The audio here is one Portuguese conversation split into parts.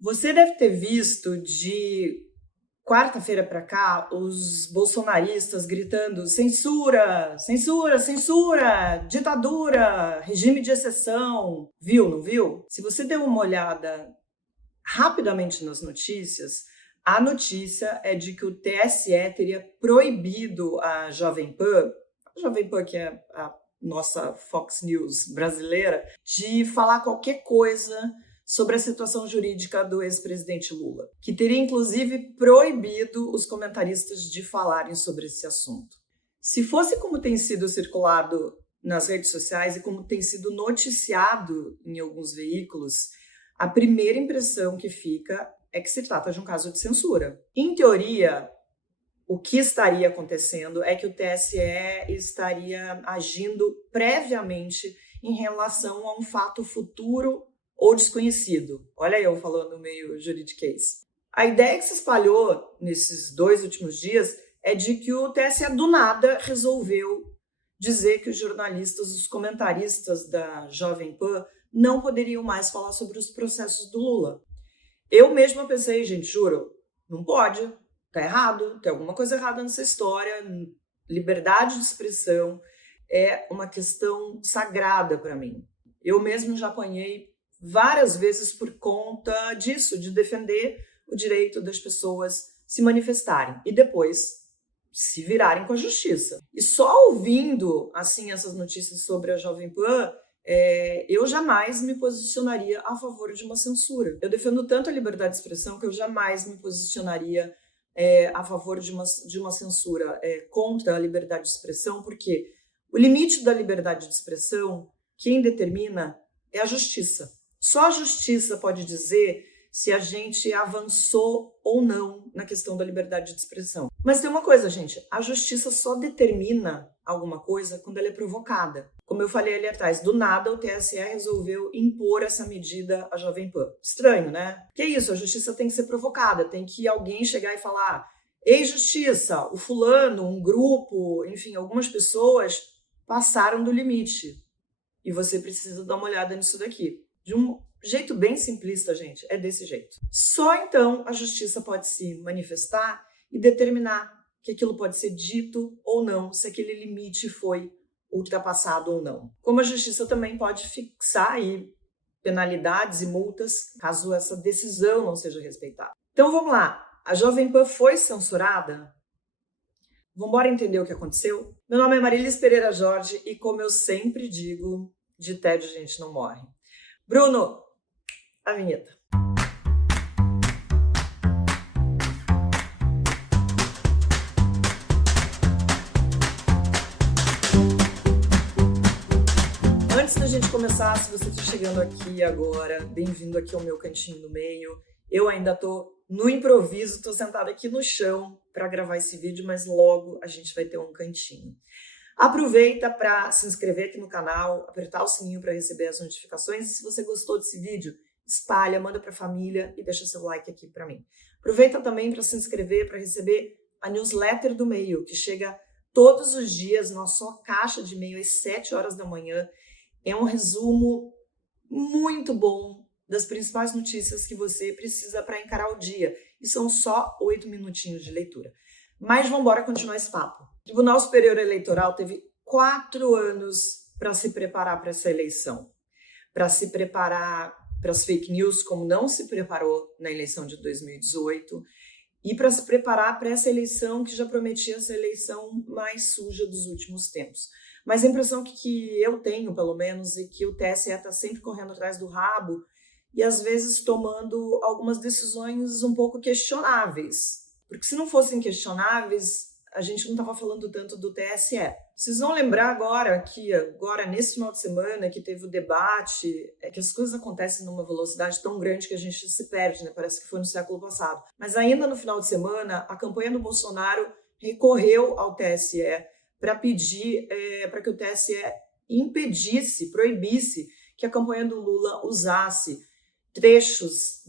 Você deve ter visto de quarta-feira para cá os bolsonaristas gritando censura, censura, censura, ditadura, regime de exceção. Viu, não viu? Se você der uma olhada rapidamente nas notícias, a notícia é de que o TSE teria proibido a Jovem Pan que é a nossa Fox News brasileira, de falar qualquer coisa sobre a situação jurídica do ex-presidente Lula, que teria inclusive proibido os comentaristas de falarem sobre esse assunto. Se fosse como tem sido circulado nas redes sociais e como tem sido noticiado em alguns veículos, a primeira impressão que fica é que se trata de um caso de censura. Em teoria, o que estaria acontecendo é que o TSE estaria agindo previamente em relação a um fato futuro ou desconhecido. Olha eu falando meio juridiquês. A ideia que se espalhou nesses 2 últimos dias é de que o TSE do nada resolveu dizer que os jornalistas, os comentaristas da Jovem Pan não poderiam mais falar sobre os processos do Lula. Eu mesma pensei, gente, juro, não pode. Tá errado, tem alguma coisa errada nessa história. Liberdade de expressão é uma questão sagrada para mim. Eu mesmo já apanhei várias vezes por conta disso, de defender o direito das pessoas se manifestarem e depois se virarem com a justiça. E só ouvindo assim essas notícias sobre a Jovem Pan, eu jamais me posicionaria a favor de uma censura. Eu defendo tanto a liberdade de expressão que eu jamais me posicionaria a favor de uma censura contra a liberdade de expressão, porque o limite da liberdade de expressão, quem determina é a justiça. Só a justiça pode dizer se a gente avançou ou não na questão da liberdade de expressão. Mas tem uma coisa, gente, a justiça só determina alguma coisa quando ela é provocada. Como eu falei ali atrás, do nada o TSE resolveu impor essa medida à Jovem Pan. Estranho, né? Que é isso, a justiça tem que ser provocada, tem que alguém chegar e falar: ei, justiça, o fulano, um grupo, enfim, algumas pessoas passaram do limite e você precisa dar uma olhada nisso daqui. De um jeito bem simplista, gente, é desse jeito. Só então a justiça pode se manifestar e determinar que aquilo pode ser dito ou não, se aquele limite foi ultrapassado ou não. Como a justiça também pode fixar aí penalidades e multas caso essa decisão não seja respeitada. Então vamos lá, a Jovem Pan foi censurada? Vamos embora entender o que aconteceu? Meu nome é Marilis Pereira Jorge e, como eu sempre digo, de tédio a gente não morre. Bruno, a vinheta. Antes da gente começar, se você está chegando aqui agora, bem-vindo aqui ao meu cantinho no meio. Eu ainda tô no improviso, tô sentada aqui no chão para gravar esse vídeo, mas logo a gente vai ter um cantinho. Aproveita para se inscrever aqui no canal, apertar o sininho para receber as notificações e se você gostou desse vídeo, espalha, manda para a família e deixa seu like aqui para mim. Aproveita também para se inscrever para receber a newsletter do Meio, que chega todos os dias na sua caixa de e-mail às 7 horas da manhã. É um resumo muito bom das principais notícias que você precisa para encarar o dia. E são só 8 minutinhos de leitura. Mas vamos embora continuar esse papo. O Tribunal Superior Eleitoral teve 4 anos para se preparar para essa eleição. Para se preparar para as fake news, como não se preparou na eleição de 2018. E para se preparar para essa eleição que já prometia ser a eleição mais suja dos últimos tempos. Mas a impressão que eu tenho, pelo menos, é que o TSE está sempre correndo atrás do rabo e, às vezes, tomando algumas decisões um pouco questionáveis. Porque se não fossem questionáveis, a gente não estava falando tanto do TSE. Vocês vão lembrar agora, nesse final de semana, que teve o debate, é que as coisas acontecem numa velocidade tão grande que a gente se perde, né? Parece que foi no século passado. Mas ainda no final de semana, a campanha do Bolsonaro recorreu ao TSE para pedir para que o TSE proibisse que a campanha do Lula usasse trechos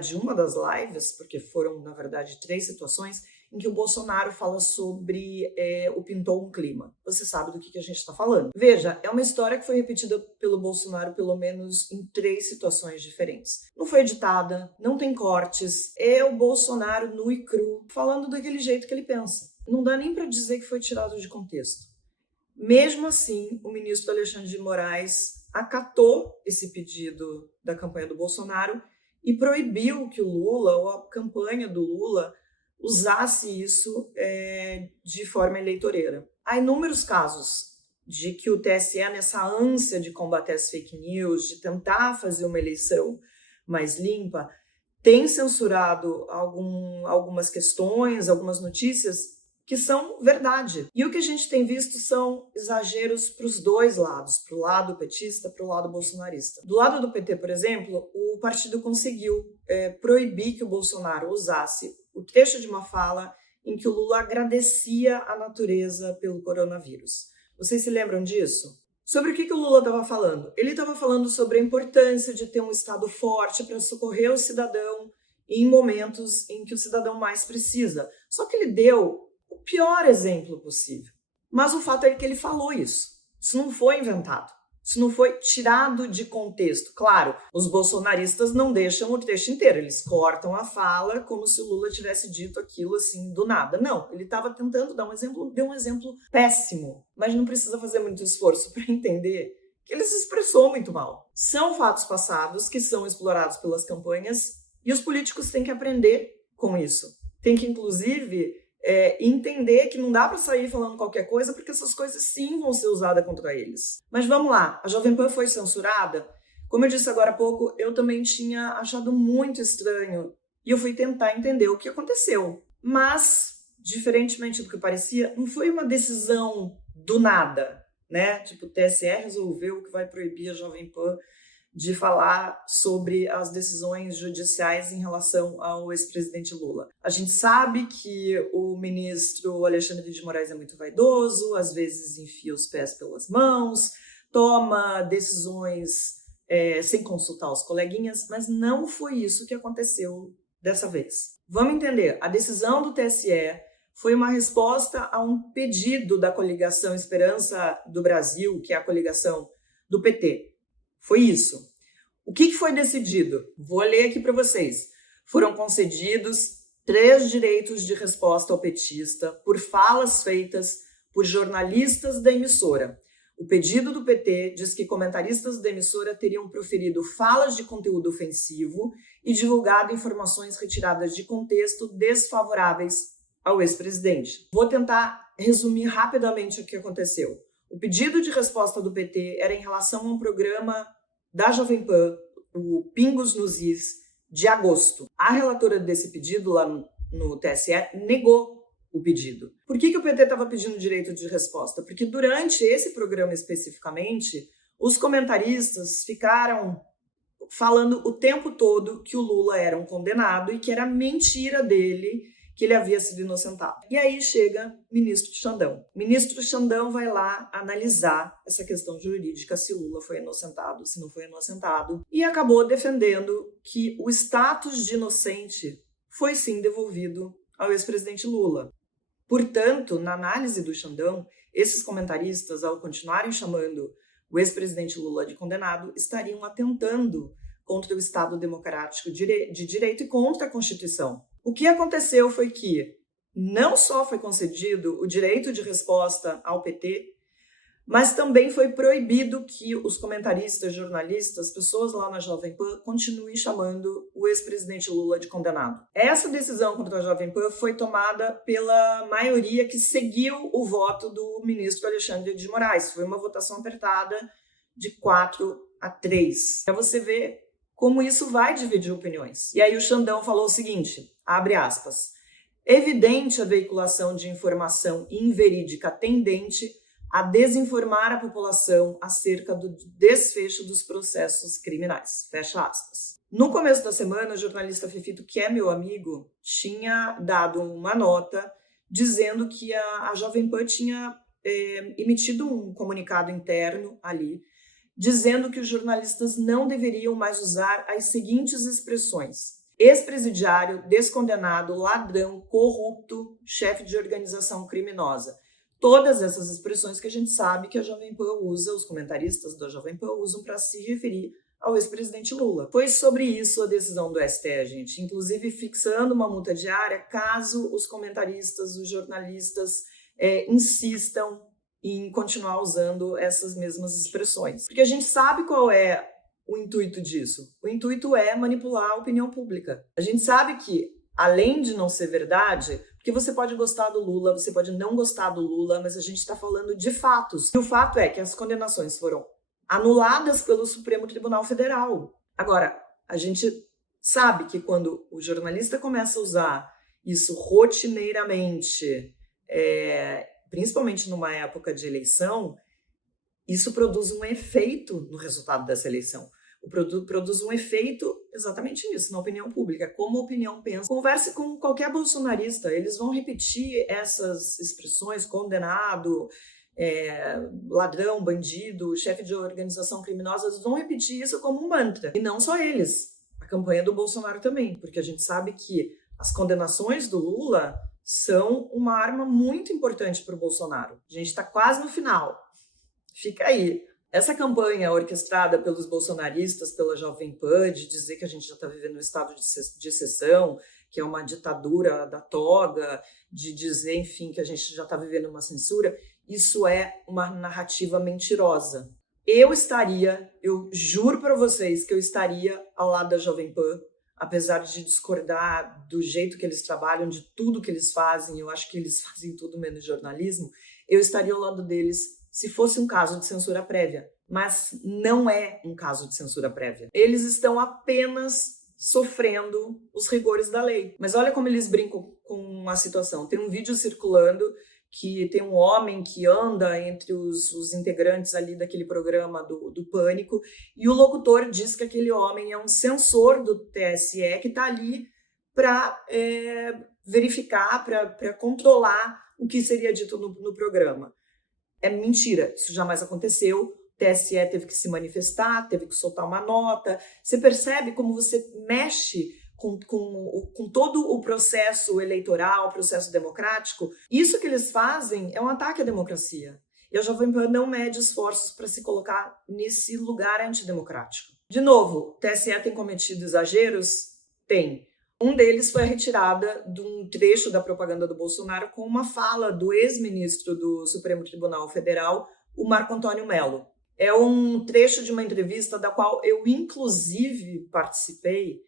de uma das lives, porque foram, na verdade, 3 situações, em que o Bolsonaro fala sobre o Pintou um Clima. Você sabe do que a gente está falando. Veja, é uma história que foi repetida pelo Bolsonaro pelo menos em 3 situações diferentes. Não foi editada, não tem cortes, é o Bolsonaro nu e cru, falando daquele jeito que ele pensa. Não dá nem para dizer que foi tirado de contexto. Mesmo assim, o ministro Alexandre de Moraes acatou esse pedido da campanha do Bolsonaro e proibiu que o Lula, ou a campanha do Lula, usasse isso de forma eleitoreira. Há inúmeros casos de que o TSE, nessa ânsia de combater as fake news, de tentar fazer uma eleição mais limpa, tem censurado algumas questões, algumas notícias que são verdade. E o que a gente tem visto são exageros para os 2 lados, para o lado petista, para o lado bolsonarista. Do lado do PT, por exemplo, o partido conseguiu proibir que o Bolsonaro usasse o trecho de uma fala em que o Lula agradecia a natureza pelo coronavírus. Vocês se lembram disso? Sobre o que o Lula estava falando? Ele estava falando sobre a importância de ter um Estado forte para socorrer o cidadão em momentos em que o cidadão mais precisa. Só que ele deu o pior exemplo possível. Mas o fato é que ele falou isso. Isso não foi inventado. Isso não foi tirado de contexto. Claro, os bolsonaristas não deixam o trecho inteiro. Eles cortam a fala como se o Lula tivesse dito aquilo assim do nada. Não, ele estava tentando dar um exemplo, deu um exemplo péssimo. Mas não precisa fazer muito esforço para entender que ele se expressou muito mal. São fatos passados que são explorados pelas campanhas e os políticos têm que aprender com isso. Tem que, inclusive, entender que não dá para sair falando qualquer coisa, porque essas coisas sim vão ser usadas contra eles. Mas vamos lá, a Jovem Pan foi censurada? Como eu disse agora há pouco, eu também tinha achado muito estranho e eu fui tentar entender o que aconteceu. Mas, diferentemente do que parecia, não foi uma decisão do nada, né? Tipo, o TSE resolveu que vai proibir a Jovem Pan de falar sobre as decisões judiciais em relação ao ex-presidente Lula. A gente sabe que o ministro Alexandre de Moraes é muito vaidoso, às vezes enfia os pés pelas mãos, toma decisões sem consultar os coleguinhas, mas não foi isso que aconteceu dessa vez. Vamos entender, a decisão do TSE foi uma resposta a um pedido da coligação Esperança do Brasil, que é a coligação do PT. Foi isso. O que foi decidido? Vou ler aqui para vocês. Foram concedidos 3 direitos de resposta ao petista por falas feitas por jornalistas da emissora. O pedido do PT diz que comentaristas da emissora teriam proferido falas de conteúdo ofensivo e divulgado informações retiradas de contexto desfavoráveis ao ex-presidente. Vou tentar resumir rapidamente o que aconteceu. O pedido de resposta do PT era em relação a um programa da Jovem Pan, o Pingos nos Is, de agosto. A relatora desse pedido lá no TSE negou o pedido. Por que o PT estava pedindo direito de resposta? Porque durante esse programa especificamente, os comentaristas ficaram falando o tempo todo que o Lula era um condenado e que era mentira dele que ele havia sido inocentado. E aí chega o ministro Xandão. O ministro Xandão vai lá analisar essa questão jurídica, se Lula foi inocentado, se não foi inocentado, e acabou defendendo que o status de inocente foi sim devolvido ao ex-presidente Lula. Portanto, na análise do Xandão, esses comentaristas, ao continuarem chamando o ex-presidente Lula de condenado, estariam atentando contra o Estado democrático de direito e contra a Constituição. O que aconteceu foi que não só foi concedido o direito de resposta ao PT, mas também foi proibido que os comentaristas, jornalistas, pessoas lá na Jovem Pan continuem chamando o ex-presidente Lula de condenado. Essa decisão contra a Jovem Pan foi tomada pela maioria que seguiu o voto do ministro Alexandre de Moraes. Foi uma votação apertada de 4-3. Para você ver como isso vai dividir opiniões. E aí o Xandão falou o seguinte, abre aspas, evidente a veiculação de informação inverídica tendente a desinformar a população acerca do desfecho dos processos criminais. Fecha aspas. No começo da semana, o jornalista Fefito, que é meu amigo, tinha dado uma nota dizendo que a Jovem Pan tinha emitido um comunicado interno ali, dizendo que os jornalistas não deveriam mais usar as seguintes expressões: Ex-presidiário, descondenado, ladrão, corrupto, chefe de organização criminosa. Todas essas expressões que a gente sabe que a Jovem Pan usa, os comentaristas da Jovem Pan usam para se referir ao ex-presidente Lula. Foi sobre isso a decisão do STF, gente, inclusive fixando uma multa diária caso os comentaristas, os jornalistas insistam em continuar usando essas mesmas expressões. Porque a gente sabe qual é o intuito disso. O intuito é manipular a opinião pública. A gente sabe que, além de não ser verdade, porque você pode gostar do Lula, você pode não gostar do Lula, mas a gente está falando de fatos. E o fato é que as condenações foram anuladas pelo Supremo Tribunal Federal. Agora, a gente sabe que quando o jornalista começa a usar isso rotineiramente, principalmente numa época de eleição, isso produz um efeito no resultado dessa eleição. Produz um efeito exatamente nisso, na opinião pública, como a opinião pensa. Converse com qualquer bolsonarista, eles vão repetir essas expressões, condenado, ladrão, bandido, chefe de organização criminosa, eles vão repetir isso como um mantra. E não só eles, a campanha do Bolsonaro também, porque a gente sabe que as condenações do Lula são uma arma muito importante para o Bolsonaro. A gente está quase no final. Fica aí. Essa campanha orquestrada pelos bolsonaristas, pela Jovem Pan, de dizer que a gente já está vivendo um estado de exceção, que é uma ditadura da toga, de dizer, enfim, que a gente já está vivendo uma censura, isso é uma narrativa mentirosa. Eu juro para vocês que eu estaria ao lado da Jovem Pan, apesar de discordar do jeito que eles trabalham, de tudo que eles fazem, eu acho que eles fazem tudo menos jornalismo, eu estaria ao lado deles se fosse um caso de censura prévia. Mas não é um caso de censura prévia. Eles estão apenas sofrendo os rigores da lei. Mas olha como eles brincam com a situação. Tem um vídeo circulando que tem um homem que anda entre os integrantes ali daquele programa do Pânico, e o locutor diz que aquele homem é um censor do TSE que está ali para verificar, para controlar o que seria dito no programa. É mentira, isso jamais aconteceu. O TSE teve que se manifestar, teve que soltar uma nota. Você percebe como você mexe com todo o processo eleitoral, o processo democrático? Isso que eles fazem é um ataque à democracia. E a Jovem Pan não mede esforços para se colocar nesse lugar antidemocrático. De novo, o TSE tem cometido exageros? Tem. Um deles foi a retirada de um trecho da propaganda do Bolsonaro com uma fala do ex-ministro do Supremo Tribunal Federal, o Marco Antônio Mello. É um trecho de uma entrevista da qual eu, inclusive, participei,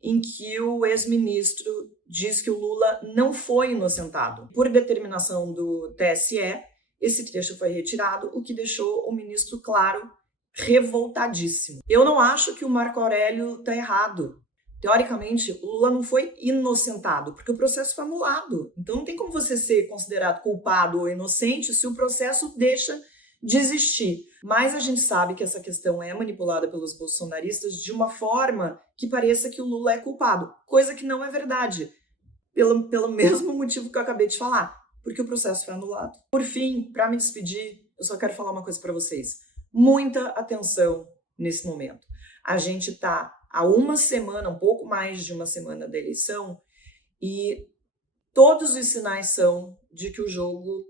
em que o ex-ministro diz que o Lula não foi inocentado. Por determinação do TSE, esse trecho foi retirado, o que deixou o ministro, claro, revoltadíssimo. Eu não acho que o Marco Aurélio está errado. Teoricamente, o Lula não foi inocentado, porque o processo foi anulado. Então não tem como você ser considerado culpado ou inocente se o processo deixa de existir. Mas a gente sabe que essa questão é manipulada pelos bolsonaristas de uma forma que pareça que o Lula é culpado, coisa que não é verdade, pelo mesmo motivo que eu acabei de falar, porque o processo foi anulado. Por fim, para me despedir, eu só quero falar uma coisa para vocês. Muita atenção nesse momento. A gente está há uma semana, um pouco mais de uma semana da eleição, e todos os sinais são de que o jogo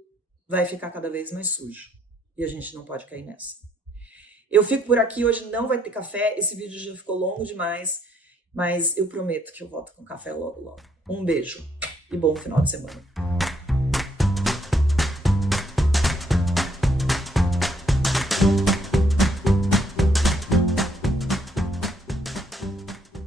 vai ficar cada vez mais sujo. E a gente não pode cair nessa. Eu fico por aqui, hoje não vai ter café, esse vídeo já ficou longo demais, mas eu prometo que eu volto com café logo, logo. Um beijo e bom final de semana.